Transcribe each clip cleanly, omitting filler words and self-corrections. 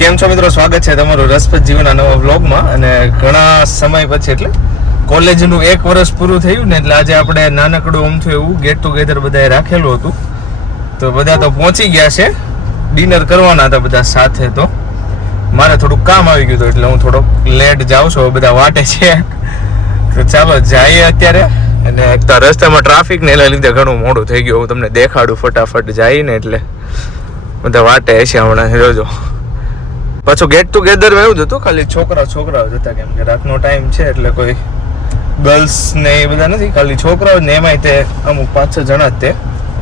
કેમ છો મિત્રો, સ્વાગત છે તમારું રસપ્રદ જીવનના નવા વ્લોગમાં. અને ઘણા સમય પછી એટલે કોલેજનું 1 વર્ષ પૂરું થયું ને એટલે આજે આપણે નાનકડું અમથું એવું ગેટ ટુગેધર બધાએ રાખેલું હતું. તો બધા તો પહોંચી ગયા છે, ડિનર કરવાના હતા બધા સાથે. તો મારે થોડુંક કામ આવી ગયું હતું એટલે હું થોડોક લેટ જાઉં છું, બધા વાટે છે. તો ચાલો જઈએ અત્યારે. અને એક તો રસ્તામાં ટ્રાફિક ને એના લીધે ઘણું મોડું થઈ ગયું. હું તમને દેખાડું ફટાફટ જઈને, એટલે બધા વાટે છે હમણાં. જોજો પાછું ગેટ ટુગેધરમાં એવું જ હતું, ખાલી છોકરાઓ જ હતા, કેમ કે રાતનો ટાઈમ છે એટલે કોઈ ગર્લ્સ ને એ બધા નથી, ખાલી છોકરાઓ ને. એમાંય તે અમુક 5-6 જણા જ, તે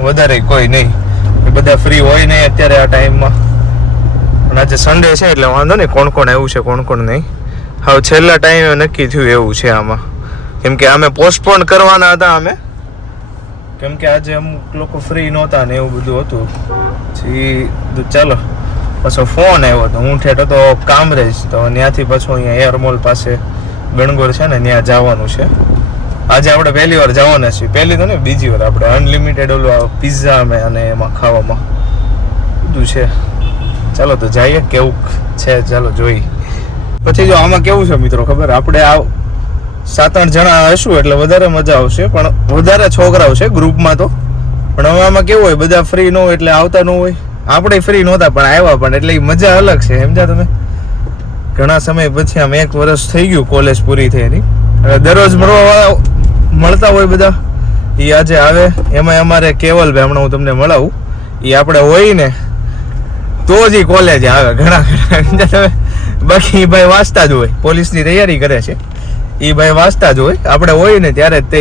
વધારે કોઈ નહીં. એ બધા ફ્રી હોય નહીં અત્યારે આ ટાઈમમાં. પણ આજે સન્ડે છે એટલે વાંધો નહીં કોણ કોણ આવ્યું છે કોણ કોણ નહીં. હવે છેલ્લા ટાઈમે નક્કી થયું એવું છે આમાં, કેમ કે અમે પોસ્ટપોન કરવાના હતા અમે, કેમ કે આજે અમુક લોકો ફ્રી નહોતા ને એવું બધું હતું. પછી ચાલો પાછો ફોન આવ્યો હતો. હું ઠેઠ હતો કામરેજ, તો ત્યાંથી પાછું અહીંયા એર મોલ પાસે ગણગોર છે ને ત્યાં જવાનું છે. આજે આપણે પહેલી વાર જવાના છીએ, પહેલી તો ને બીજી વાર. આપણે અનલિમિટેડ ઓલું પિઝા અને એમાં ખાવામાં બધું છે. ચાલો તો જઈએ, કેવું છે ચાલો જોઈ. પછી જો આમાં કેવું છે મિત્રો ખબર, આપણે આ 7-8 જણા હશું એટલે વધારે મજા આવશે, પણ વધારે છોકરાઓ છે ગ્રુપમાં તો. પણ હવે આમાં કેવું હોય, બધા ફ્રી ન હોય એટલે આવતા ન હોય. આપણે ફ્રી નહોતા પણ આવ્યા પણ, એટલે એ મજા અલગ છે, સમજ્યા તમે. ઘણા સમય પછી આમ 1 વર્ષ થઈ ગયું કોલેજ પૂરી થઈ એની. દરરોજ મળતા હોય બધા, એ આજે આવે. એમાં અમારે કેવલભાઈ, હમણાં હું તમને મળાવું, એ આપણે હોય ને તો જ કોલેજ આવે ઘણા તમે. બાકી ભાઈ વાંચતા જ હોય, પોલીસની તૈયારી કરે છે. એ ભાઈ વાંચતા જ હોય, આપણે હોય ને ત્યારે તે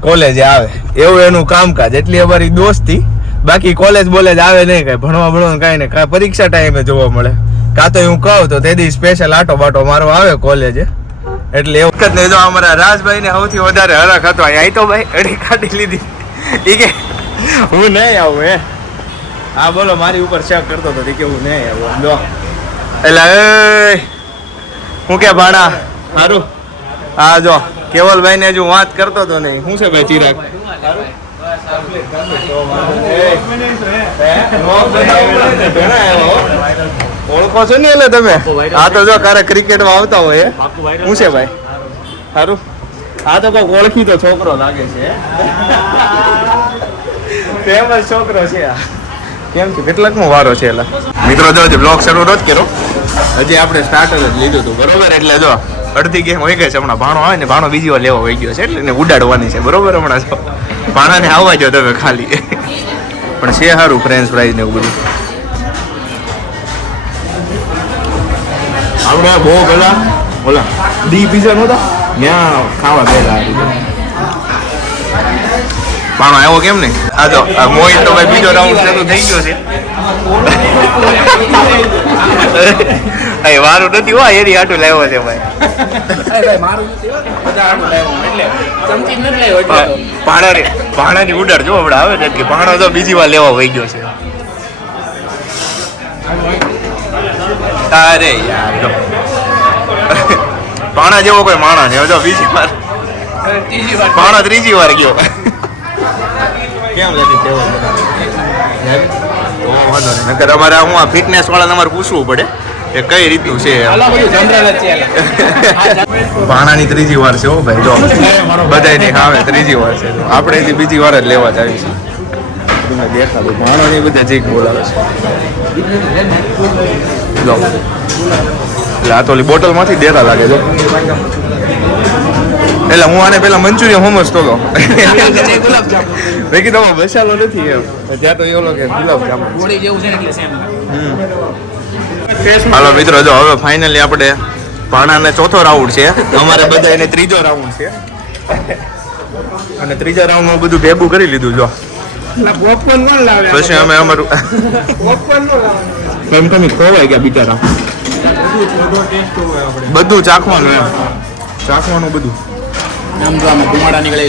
કોલેજ આવે, એવું એનું કામકાજ. એટલી અમારી દોસ્તી. બાકી કોલેજ બોલેજ આવે નહીં, કઈ ભણવા કાંઈ નહીં. કાંઈ પરીક્ષા ટાઈમે જોવા મળે, કાં તો હું કહું તો તેથી સ્પેશિયલ આટો બાટો મારવા આવે કોલેજે. એટલે એ વખત નહીં. જો અમારા રાજભાઈ ને સૌથી વધારે હરખ હતો. અહીં તો ભાઈ અડી કાઢી લીધી, એ કે હું નહીં આવું. હા બોલો, મારી ઉપર શક કરતો હતો કે હું નહીં આવું. જો એટલે હું કે ભાણા સારું. હા જો કેવલભાઈ ને હજુ વાત કરતો હતો નહીં. શું છે ભાઈ ચિરાગ, ઓળખો છો ને એટલે તમે? આ તો જો ક્યારેક ક્રિકેટમાં આવતા હોય. શું છે ભાઈ સારું? આ તો કોઈ ઓળખી તો છોકરો લાગે છે, ફેમસ છોકરો છે. કેમ છે, કેટલાકનો વારો છે? એલા મિત્રો જો બ્લોગ શરૂ ન જ કરો, હજી આપણે સ્ટાર્ટર જ લીધું હતું બરોબર. એટલે જો અડધી ગેમ હોય ગઈ છે. હમણાં ભાણો આવે ને, ભાણો બીજી વાર લેવા વહી ગયો છે, એટલે એને ઉડાડવાની છે બરોબર. હમણાં જો ભાણાને આવવા જો તમે ખાલી. પણ છે સારું ફ્રેન્ચ ફ્રાઈઝ ને એવું બધું. આપણે બહુ પેલા ઓલા ડી પીઝા નહોતા ત્યાં ખાવા ગયેલા. ભાણો આવ્યો કેમ નહીં? આ જો મોહિત તો ભાઈ બીજો રાઉન્ડ શરૂ થઈ ગયો છે. વારું નથી હો, એની આટું લાવ્યો છે ભાઈ. ભાણાની ઉડાડ જો હમણાં આવે ને, ભાણો તો બીજી વાર લેવા વહી ગયો છે. અરે યાર જો ભાણા જેવો કોઈ માણા ને જો બીજી વાર ભાણો ત્રીજી વાર ગયો. કેમ નથી નકર અમારે હું આ ફિટનેસ વાળાને અમારે પૂછવું પડે કે કઈ રીતનું છે. ભાણાની ત્રીજી વાર છે હો ભાઈ. જો બધાની આવે ત્રીજી વાર છે. આપણે બીજી વાર જ લેવા જ આવી છે. તમે દેખાડું ભાણોની બધા ચીક બોલાવે છે. જો એટલે આ તો ઓલી બોટલમાંથી દેતા લાગે જો. એટલે હું આને પેલા મંચુરિયન સમજતો હતો. મેં કીધું મસાલો નથી એમ, ત્યાં તો એવો કે ગુલાબ જામુન જેવું છે. હાલો મિત્રો જો હવે ફાઇનલી આપણે ભાણાને ચોથો રાઉન્ડ છે, અમારે બધા એને ત્રીજો રાઉન્ડ છે. અને ત્રીજા રાઉન્ડમાં બધું ભેગું કરી લીધું. જો પછી અમે અમારું તમે ખોવાઈ ગયા બિચારા. બધું ચાખવાનું એમ, ચાખવાનું બધું. ધુમાડા નીકળે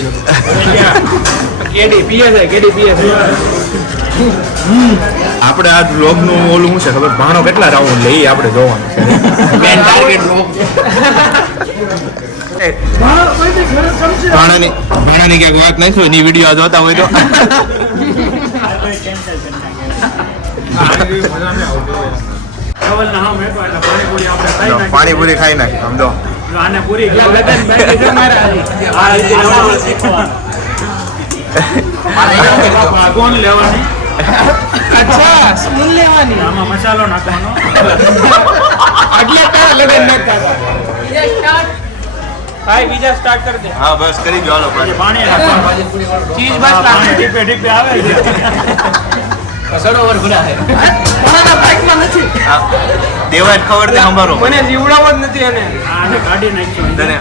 આપણે આ બ્લોગ નું ઓલું શું છે ખબર, ભાણો કેટલા રાઉન્ડ લે આપણે જોવાનું છે. ભાણાની ક્યાંક વાત નાખી એની વિડીયો જોતા હોય તો કેવલના હામે તો એટલે પાણીપુરી આપણે ખાઈ નાખી. પાણીપુરી ખાઈ નાખી આમ તો આને પૂરી લગન બાકી છે મારા આ રીતે નવું શીખવાનું. કોણ લેવાની? અચ્છા સ્પૂન લેવાની આમાં મસાલો નાખવાનો. એટલે તારા લગન નતા ભાઈ બીજા સ્ટાર્ટ કરી દે. હા બસ કરી દો હાલો પછી પાણી નાખવાનું. ચીઝ બસ પાણી ટીપે ટીપે આવે છે. સરોવર ભરા હે કોના બાઈકમાં નથી દેવાય ખબર દે અમારો મને જીવડાવો જ નથી એને આને કાઢી નાખ્યું. તને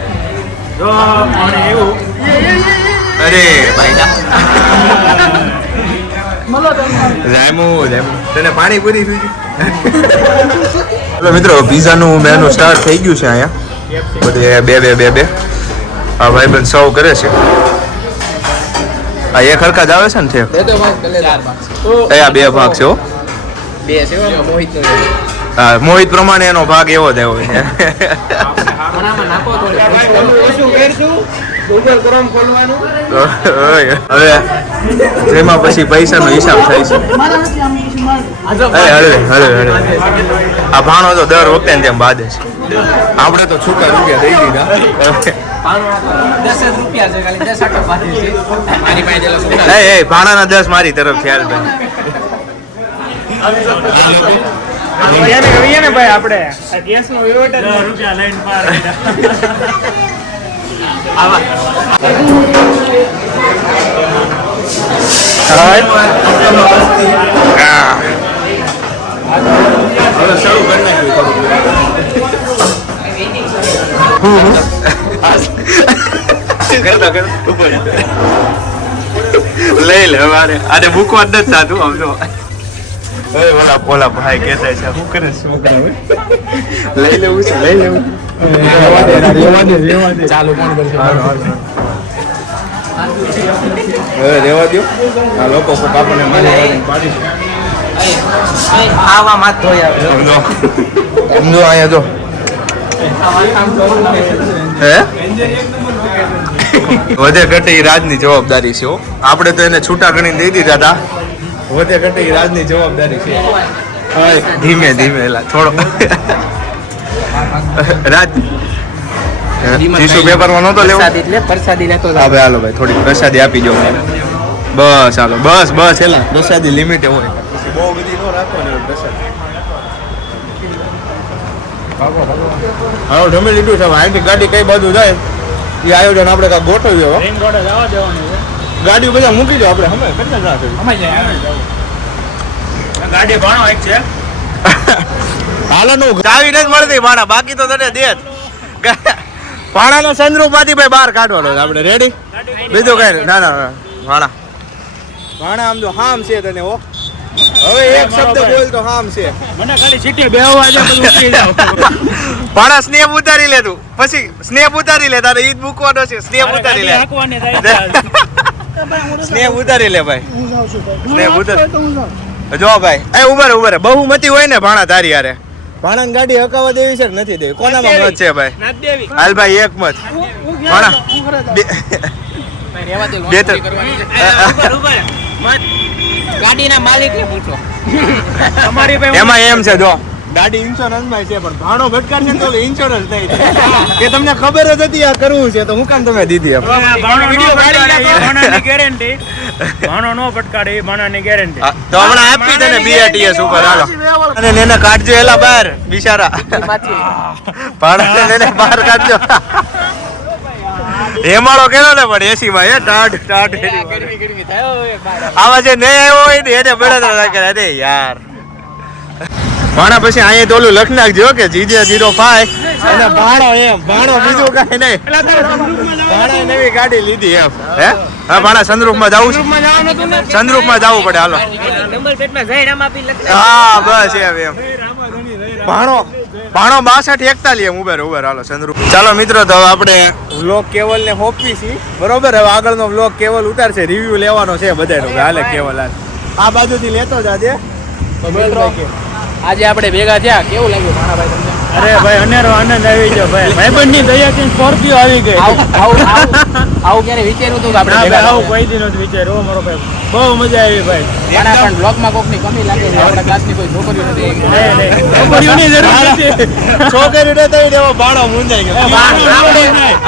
જો પાણી એવું અરે ભાઈ રામુ તને પાણીપુરી જોઈતી એટલે મિત્રો પીઝાનું મેનુ સ્ટાર્ટ થઈ ગયું છે અહીંયા બધે બે આ ભાઈબંધ સર્વ કરે છે આ એક હરખા જ આવે છે ને છે એ તો બસ કલેદાર બાક્સ આ બે ભાગ છે હો બે છે મોહિત નો હા મોહિત પ્રમાણે એનો ભાગ એવો જ આવ્યો છે આનામાં નાખો તો શું કરશું ગૂગલ ક્રોમ ખોલવાનું હવે જેમાં પછી પૈસાનો હિસાબ થાય છે હલે આ ભાણો તો દર વખતે ને તેમ બાદે છે આપણે તો છૂટા રૂપિયા દઈ દીધા 10 રૂપિયા છે ખાલી 10 આટો બાકી છે મારી પાસે દેલો છોકરા એ ભાણાના 10 મારી તરફથી હાલ ભાઈ ને ભાઈ આપણે ગેસ નો વહીવટ જ રૂપિયા લઈને પાર હવે શરૂ કરી નાખ્યું લઈ લે મારે આને મૂકવા જ નથી થતું આમ તો ઓલા ભાઈ કહેતા છે શું કરે શું કરે લઈ લેવું છે લઈ લેવું ચાલુ કોણ કરશે હવે રેવા દો આ લોકો આપણને મારી પાડી આવા માત ધોયા સમજો અહીંયા જો હે વધે ઘટે એ રાજની જવાબદારી છે હો. આપણે તો એને છૂટા ગણી દઈ દીધા હતા વધે ઘટે એ રાજની જવાબદારી છે હા, ધીમે ધીમે એલા થોડો રાજ ટીશ્યુ પેપરમાં નહોતો લેવો પ્રસાદી એટલે પ્રસાદી લેતો હા ભાઈ હાલો ભાઈ થોડી પ્રસાદી આપી દો બસ હાલો બસ એલા પ્રસાદી લિમિટે હોય બહુ બધી ન રાખવાની હોય પ્રસાદી હાલો જમી લીધું છે અહીંથી ગાડી કઈ બાજુ જાય એ આયોજન આપણે કાંઈ ગોઠવ્યો રિંગ રોડે જવા દેવાનું છે. ગાડી બધા મૂકી દો આપણે અમે કેટલા જણા છે અમે જાય ગાડી ભાણો એક છે. હાલો નું ચાવી નથી મળતી ભાણા બાકી તો તને દે ભાણાનો સંદ્રુપ માંથી ભાઈ બહાર કાઢવાનો છે આપણે રેડી બીજું કઈ ના ભાણા આમ જો હામ છે તને હો હવે એક શબ્દ બોલ તો હામ છે મને ખાલી સીટે બેહવા દે બધું ઉતરી જાવ. ભાણા સ્નેપ ઉતારી લે તું પછી સ્નેપ ઉતારી લે તારે ઈદ મૂકવાનો છે સ્નેપ ઉતારી લે હાંકવાની થાય છે. સ્નેપ ઉતારી લે ભાઈ સ્નેપ ઉતાર જો ભાઈ એ ઉભરે બહુમતી હોય ને ભાણા તારી હારે ભાણાની ગાડી હકાવા દેવી છે કે નથી દેવી કોનામાં મત છે ભાઈ નાથ દેવી. હાલ ભાઈ એક મત ભાણા રેવા દે બે તો ગાડીના માલિકને પૂછો તમારી પાસે એમાં એમ છે જો ગાડી ઇન્સ્યોરન્સ માં છે પણ ભાણો ભટકાશે તો ઇન્સ્યોરન્સ થઈ કે તમને ખબર જ હતી આ કરવું છે તો હું કામ તમે દીધી એમ ભાણો નો ભટકાડે એ ભાણાની ગેરંટી. ભાણો નો ભટકાડે એ ભાણાની ગેરંટી. તો હમણાં આપી તને બીઆરટીએસ ઉપર હાલો અને એને કાઢજો એલા બહાર બિચારા ભાણા એને બહાર કાઢજો હેમાળો કેનો ને પણ એસી માં ટાઢ ગરમી થાય હવે બહાર આવા જે નહીં આવ્યો હોય ને એને બળતરા ના કરે અરે યાર ભાણા પછી અહીંયા તો ઓલું લખ નાખજો કે GJ05 અને ભાણો એમ ભાણો બીજું કઈ નહીં ભાણા નવી ગાડી લીધી એમ હે હા ભાણા સંદરૂપમાં જવું છે સંદરૂપમાં જવું પડે હાલો નંબર પ્લેટમાં જઈને આમ આપી લખ હા બસ એમ ભાણો 6241 એમ ઉભેર હાલો સંદરૂપ ચાલો મિત્રો તો હવે આપણે વ્લોગ કેવલ ને હોપી છી બરોબર હવે આગળનો વ્લોગ કેવલ ઉતારશે રિવ્યુ લેવાનો છે બધાનો હાલે કેવલ આ બાજુથી લેતો જાજે આજે આપણે ભેગા થયા કેવું લાગ્યું ભાણાભાઈ તમને અરે ભાઈ અનેરો આનંદ આવી ગયો ભાઈ ભાઈબંધની દયાથી સ્કોર્પિયો આવી ગઈ આવું ક્યારે વિચાર્યું હતું કે આપણે ના ભેગા ભાઈ, આવું કોઈ દી નહોતું વિચાર્યું હો મારો ભાઈ. બહુ મજા આવી ભાઈ. પણ બ્લોકમાં કોકની કમી લાગે છે આપણા ક્લાસની કોઈ છોકરીઓ નથી નહીં, છોકરીઓની જરૂર નથી. છોકરી ને તો એવો બાળો મૂંઝાઈ ગયો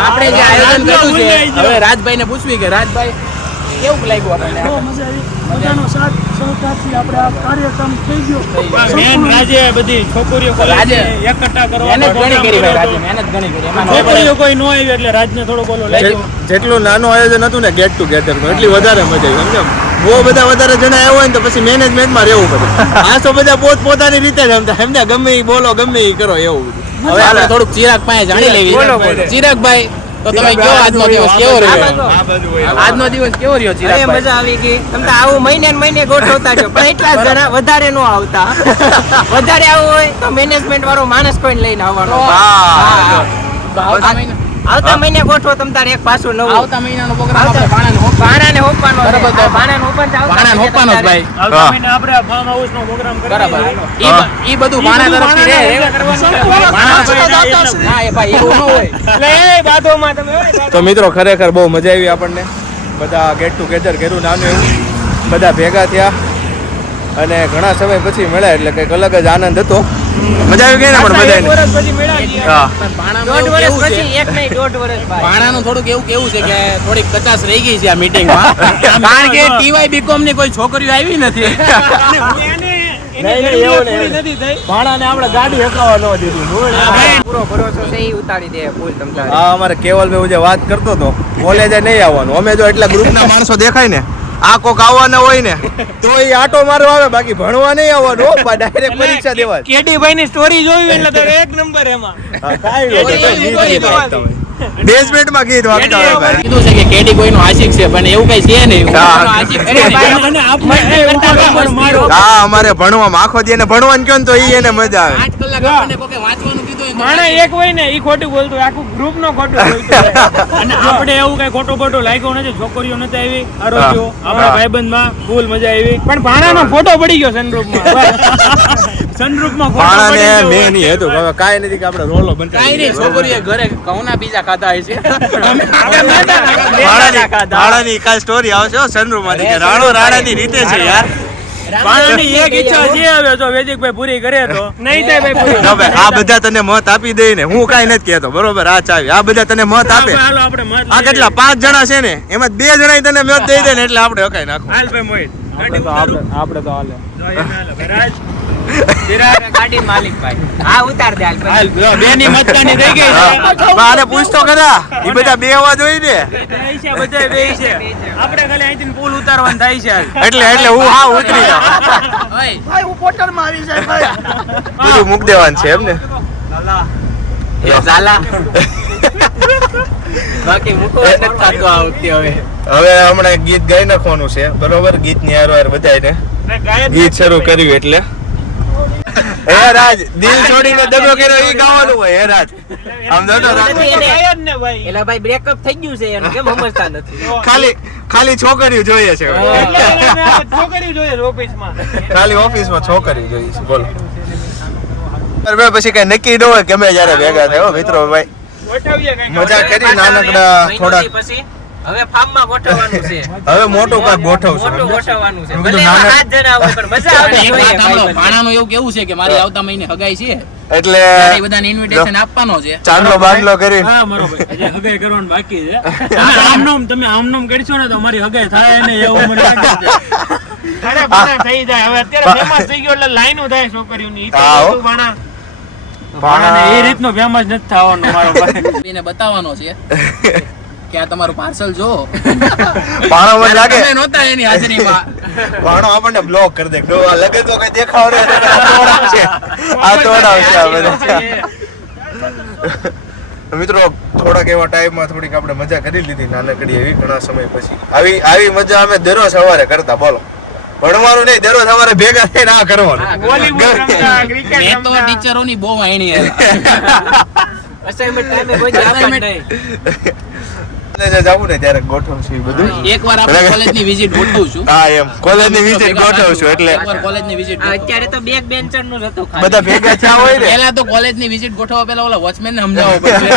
આપણે જે આયોજન કર્યું છે હવે રાજભાઈને પૂછવી કે રાજભાઈ કેવું લાગ્યું આપણને બહુ મજા આવી. બધાનો સાથ સહકારથી આપણે આ કાર્યક્રમ થઈ ગયો. મેન રાજે બધી છોકરીઓ રાજે એકઠા કરવા મહેનત ઘણી કરી ભાઈ રાજે મહેનત ઘણી કરી એમાં નો છોકરીઓ કોઈ ન આવી એટલે રાજને થોડો બોલો જેટલું નાનું આયોજન હતું ને ગેટ ટુગેધર નું એટલી વધારે મજા આવી સમજો બહુ બધા વધારે જણા આવ્યા હોય ને તો પછી મેનેજમેન્ટમાં રહેવું પડે આ તો બધા પોતાની રીતે રમતા એમને ગમે એ બોલો ગમે એ કરો એવું બધું હવે આપણે થોડુંક ચિરાગ પાસે જાણી લેવી ચિરાગભાઈ તો તમે કયો આજનો દિવસ કેવો રહ્યો આજનો દિવસ કેવો રહ્યો ચિરાગભાઈ મજા આવી ગઈ તમે તો આવું મહિને ને મહિને ગોઠવતા છો પણ એટલા જ જણા વધારે નો આવતા વધારે આવું હોય તો મેનેજમેન્ટ વાળો માણસ કોઈને લઈને આવવાનો આવતા મહિને ગોઠવો તમ તારે એક પાછું નવું આવતા મહિનાનો પ્રોગ્રામ આપણે ભાણાને હોપવાનો છે. બરાબર તો. ભાણાને હોપવાનું છે. આવતા ભાણાને મહિને હોપવાનો જ તમારે. ભાઈ આવતા મહિને આપણે ફાર્મ હાઉસ નો પ્રોગ્રામ બરાબર કરીએ. ઈ બધું ભાણા તરફથી રહે ભાણા ના એ ભાઈ એવું ન હોય એટલે એ બાધોમાં તમે તો મિત્રો ખરેખર બહુ મજા આવી આપણને બધા ગેટ ટુગેધર કર્યું નાનું એવું બધા ભેગા થયા અને ઘણા સમય પછી મળ્યા એટલે કંઈક અલગ જ આનંદ હતો મજા આવી ગઈ ને પણ બધાને વર્ષ પછી મેળાવીએ. હા પણ ભાણાનું દોઢ એવું વર્ષ કેવું છે પછી એક નહીં દોઢ વર્ષ બાદ. ભાણાનું થોડુંક એવું કેવું છે કે થોડીક કચાશ રહી ગઈ છે આ મીટિંગમાં કારણ કે ટીવાય બીકોમ ની કોઈ છોકરીઓ આવી નથી ભાણાને આપણે ગાડી હકાવવા ન દીધું પૂરો ભરોસો છે ઈ ઉતારી દે ફૂલ તમ તારે. હા અમારે કેવલભાઈ જે વાત કરતો હતો કોલેજે નહીં આવવાનું અમે જો એટલા ગ્રુપના માણસો દેખાય ને આ કોક આવવાના હોય ને તો એ આટો મારવા આવે બાકી ભણવા નહીં આવવાનું ડાયરેક્ટ પરીક્ષા દેવા જ. કેડીભાઈ ની સ્ટોરી જોઈ એટલે તો એક નંબર એમાં. હા, કાંઈ નહીં. બેઝમેન્ટમાં ગીત વાગતા હોય ભાઈ. કીધું છે કે કેડી કોઈનો આશિક છે પણ એવું કઈ છે નહીં હા. કોઈનો આશિક છે અને આપણે એ ઉતાવળ મારો. હા અમારે ભણવામાં આખો દી એને ભણવાનું કહો ને તો ઈ એને મજા આવે 8 કલાક આપણને કોકે વાંચવાનું કીધું હોય તો માણસ એક હોય ને ઈ ખોટું બોલતું હોય, આખું ગ્રુપ નો ખોટું બોલતું હોય. અને આપણે એવું કઈ ખોટો લાગ્યો નથી, છોકરીઓ નથી આવી આરોગ્યો આપણા ભાઈબંધ માં ફૂલ મજા આવી. પણ ભાણાનો ફોટો પડી ગયો સનરૂફ માં. સનરૂફ માં ફોટો ભાણાને પડી ગયો. મેં નહીં હતું હવે કાંઈ નથી કે આપણે રોલો કાંઈ બંધ નહીં છોકરીએ ઘરે ઘઉંના બીજા ખાધા હોય છે ભાણાની કાલ સ્ટોરી આવશે હો સનરૂફ માંથી કે રાણો રાણાની રીતે છે યાર ભાણાની એક ઈચ્છા છે હવે જો વેદિકભાઈ પૂરી કરે તો નહીં થાય ભાઈ પૂરી. હવે આ બધા તને મત આપી દે ને હું કાંઈ નથી કહેતો બરોબર આ ચાવી આ બધા તને મત આપે હાલો આપણે મત આ કેટલા 5 જણા છે ને એમાં 2 જણા તને મત દઈ દે ને એટલે આપણે હકાઈ નાખો હાલ ભાઈ મોહિત આપણે તો હાલે રાજ ગાડી માલિક ભાઈ હા ઉતાર દે હાલ પછી. બેની મતદાની થઈ ગઈ છે. આને પૂછતો ખરા એ બધા બે અવાજ હોય ને થાય છે બધાય બે છે. આપણે ખાલી અહીંથી પુલ ઉતારવાનું થાય છે હાલ. એટલે હું હા ઉતરી જાઉં બધું મૂક દેવાનું છે એમ ને ઝાલા બાકી મૂકો એટલે જ થાતું આ વખતે હવે. હવે હમણાં ગીત ગાઈ નાખવાનું છે બરોબર ગીત ની હારો હાર બધાને ગીત શરૂ કર્યું એટલે હે રાજ દિલ છોડીને દગો કર્યો ઈ ગાવાનું હોય હે રાજ આમ જો તો રાજ એલા ભાઈ બ્રેકઅપ થઈ ગયું છે એને કેમ સમજતા નથી. ખાલી છોકરીઓ જોઈએ છે છોકરી જોઈએ ઓફિસમાં. ખાલી ઓફિસમાં છોકરીઓ જોઈએ છે બોલો હવે પછી કઈ નક્કી ન હોય ગમે જ્યારે ભેગા થાય હો મિત્રો ભાઈ ગોઠવીએ કંઈક. મજા કરી નાનકડા થોડાક પછી હવે ફાર્મમાં ગોઠવવાનું છે. હવે મોટું કાંઈક ગોઠવશું મોટું ગોઠવવાનું છે. મેં ભલે કીધું એમાં 7 જણા હોય પણ મજા આવે એક જોઈએ વાત સાંભળો, ભાઈબંધ. ભાણાનું એવું કેવું છે કે મારી આવતા મહિને હગાઈ છે એટલે ત્યારે એ બધાને ઇન્વિટેશન આપવાનો છે ચાંદલો બાંધલો કરી હા મારો ભાઈ હજી હગાઈ કરવાનું બાકી છે. તમે આમનામ કરશો ને તો અમારી હગાઈ થાય ને એવું મને લાગે છે. અરે ભાણા થઈ જાય હવે અત્યારે ફેમસ થઈ ગયો એટલે લાઈનો થાય છોકરીઓની. ઈ તો હા, હો. બધું ભાણાને એ રીતનો ફેમસ નથી થવાનો મારો ભાઈ. એને બતાવવાનો છે કે આ તમારું પાર્સલ જો ભાણો મને લાગે તમે નહોતા એની હાજરીમાં ભાણો આપણને બ્લોક કરી દે જો આ લગે તો કઈ દેખાવ નહીં આ તોડાવશે આ બધા મિત્રો થોડાક એવા ટાઈમમાં થોડીક આપણે મજા કરી લીધી નાનકડી એવી ઘણા સમય પછી આવી મજા અમે દરરોજ સવારે કરતા બોલો ભણવાનું નહીં દરરોજ સવારે ભેગા થઈને આ કરવાનું વોલીબોલ રમતા, ક્રિકેટ મેં તો રમતા. ટીચરોની બહુ વાયણી અસાઇનમેન્ટ ટાઈમે કોઈ જ આપે જ નહીં. જવું ને ત્યારે ગોઠવશું ઈ બધું. એકવાર આપણે કોલેજની વિઝિટ ગોઠવશું. હા એમ કોલેજની વિઝિટ ગોઠવશું એટલે એકવાર કોલેજની વિઝિટ અત્યારે તો બેક બેન્ચર નું જ હતું ખાલી. બધા ભેગા થયા હોય ને. પહેલા તો કોલેજની વિઝિટ ગોઠવવા પહેલા ઓલા વોચમેન ને સમજાવવો પડશે.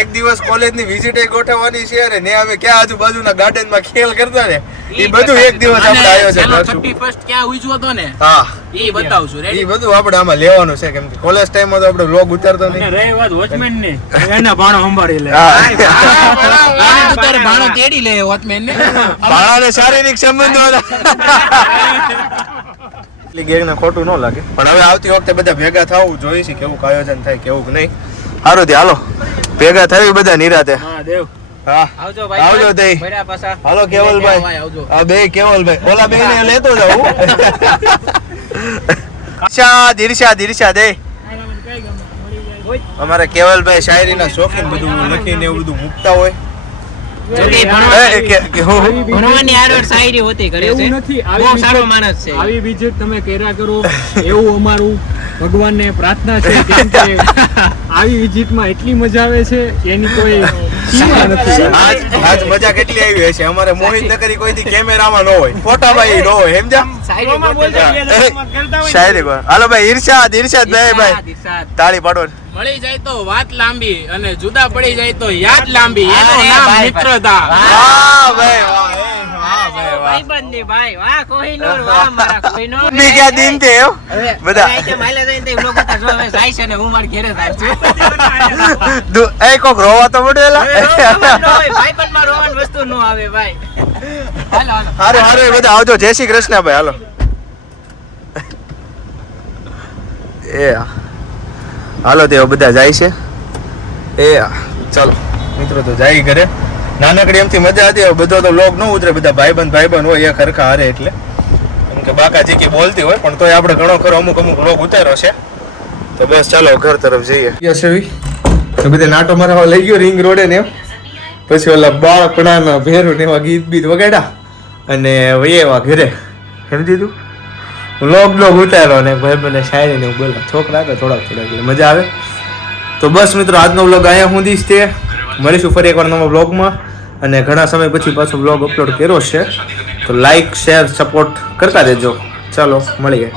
એક દિવસ કોલેજની વિઝિટ એ ગોઠવવાની છે અને ને અમે ક્યાં આજુબાજુના ગાર્ડનમાં ખેલ કરતા ને એ બધું એક દિવસ આપણે આયોજન કરશું. 31st ક્યાં ઉજવો તો ને હા એ બતાવશું. એ રેડી? બધું આપણે આમાં લેવાનું છે કેમ કે કોલેજ ટાઈમમાં તો આપણે વ્લોગ ઉતારતો અને નહીં. રહી વાત વોચમેન ની એના ભાણો સંભાળી લે હા. તું તારે ભાણો તેડી લે વોચમેન ને. ભાણાને શારીરિક સંબંધો એટલી ગેંગને ખોટું ન લાગે પણ હવે આવતી વખતે બધા ભેગા થવું જોઈએ છે કેવું આયોજન થાય કેવું નહીં. સારું થી હાલો ભેગા થવી બધા નિરાતે. હા દેવ હા આવજો ભાઈ. આવજો તઈ. ભર્યા પાછા. હાલો કેવલભાઈ આવજો. આ બે કેવલભાઈ ઓલા બે ને લેતો જાઉં. ઈર્ષાદ ઈર્ષાદ એ અમારા કેવલભાઈ શાયરીના શોખીન બધું લખીને એવું બધું મૂકતા હોય. જો કે ભણવાની આરોડ શાયરી હોતી કરે છે. એવું નથી બહુ સારો માણસ છે. આવી વિઝિટ તમે કર્યા કરો એવું અમારું ભગવાનને પ્રાર્થના છે કેમ કે આવી વિઝિટમાં એટલી મજા આવે છે કે એની કોઈ સીમા નથી. આજ મજા કેટલી આવી હશે અમારે મોહિત નકરી કોઈથી કેમેરામાં ન હોય ફોટામાં ન હોય સમજા શાયરી બોલતા શાયરી બોલ. હાલો ભાઈ ઈર્ષાદ ઈર્ષાદ ભાઈ દિશાદ. તાળી પાડો. મળી જાય તો વાત લાંબી અને જુદા પડી જાય તો યાદ લાંબી. એનું અરે નામ ભાઈ, મિત્રતા. વાહ ભાઈ વાહ વાહ ભાઈ વાહ. ભાઈબંધી ભાઈ વાહ કોહિનૂર વાહ મારા કોહિનૂર. બી ક્યાં દિન છે એમ? હવે બધા. રાઈતે માઇલે જઈને તે vlog ઉતાર. જો હવે જાય છે ને હું મારી ઘરે જાઉં છું. એ કોક રોવા તો પડેલા. ભાઈબંધમાં રોવાની વસ્તુ ન આવે ભાઈ. હાલો હાલો. હારું હારું એ બધા આવજો જય શ્રી કૃષ્ણ ભાઈ હાલો. એ હાલો તે બધા જાય છે. એ ચાલો મિત્રો તો જાય ઘરે. નાનકડી એમથી મજા હતી. હવે બધો તો લોગ ન ઉતરે બધા ભાઈબંધ હોય એ ખરખા હારે એટલે એમ કે બાકાજી કે બોલતી હોય પણ તોય આપણે ઘણો ખરો અમુક લોગ ઉતાર્યો છે. તો બસ ચાલો ઘર તરફ જઈએ. યશવી તો બધે નાટો મારવા લઈ ગયો રિંગ રોડે ને એમ. પછી ઓલા બાળપણાના ભેરું ને એવા ગીત બીત વગાડ્યા અને વૈયા ઘરે સમજી તું વ્લોગ ઉતાર્યો ને ભાઈ મને શાયરી ને એવું બોલો છોકરા હતા થોડાક એટલે મજા આવે. તો બસ મિત્રો આજનો વ્લોગ અહીંયા સુધી જ તે મળીશું ફરી એકવાર નવા વ્લોગમાં અને ઘણા સમય પછી પાછો વ્લોગ અપલોડ કર્યો છે તો લાઈક શેર સપોર્ટ કરતા રહેજો. ચાલો મળીએ.